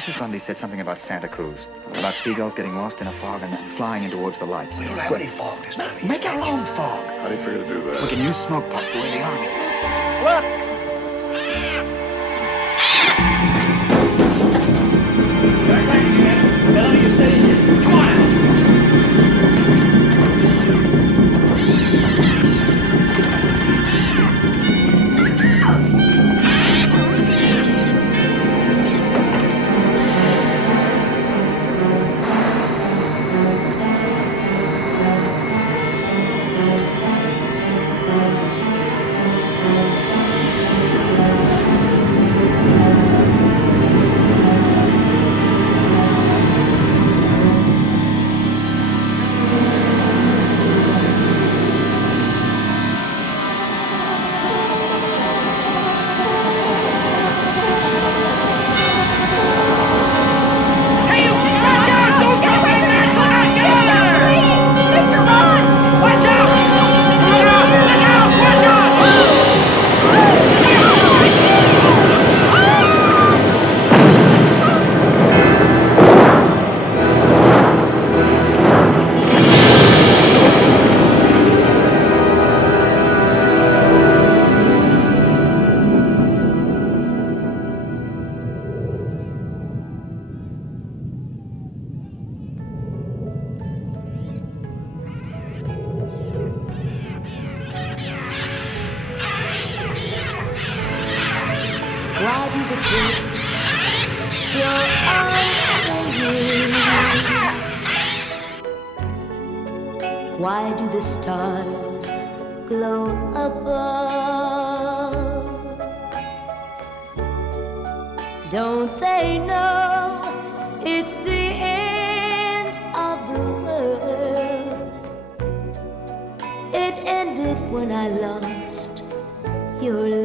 Mrs. Grundy said something about Santa Cruz, about seagulls getting lost in a fog and then flying in towards the lights. We don't have any fog this time. Make our own fog. How do you figure to do that? We can use smoke puffs the way the Army uses them. Look! Come on! Why do the birds go on singing? Why do the stars glow above? Don't they know it's the end of the world? It ended when I lost your love.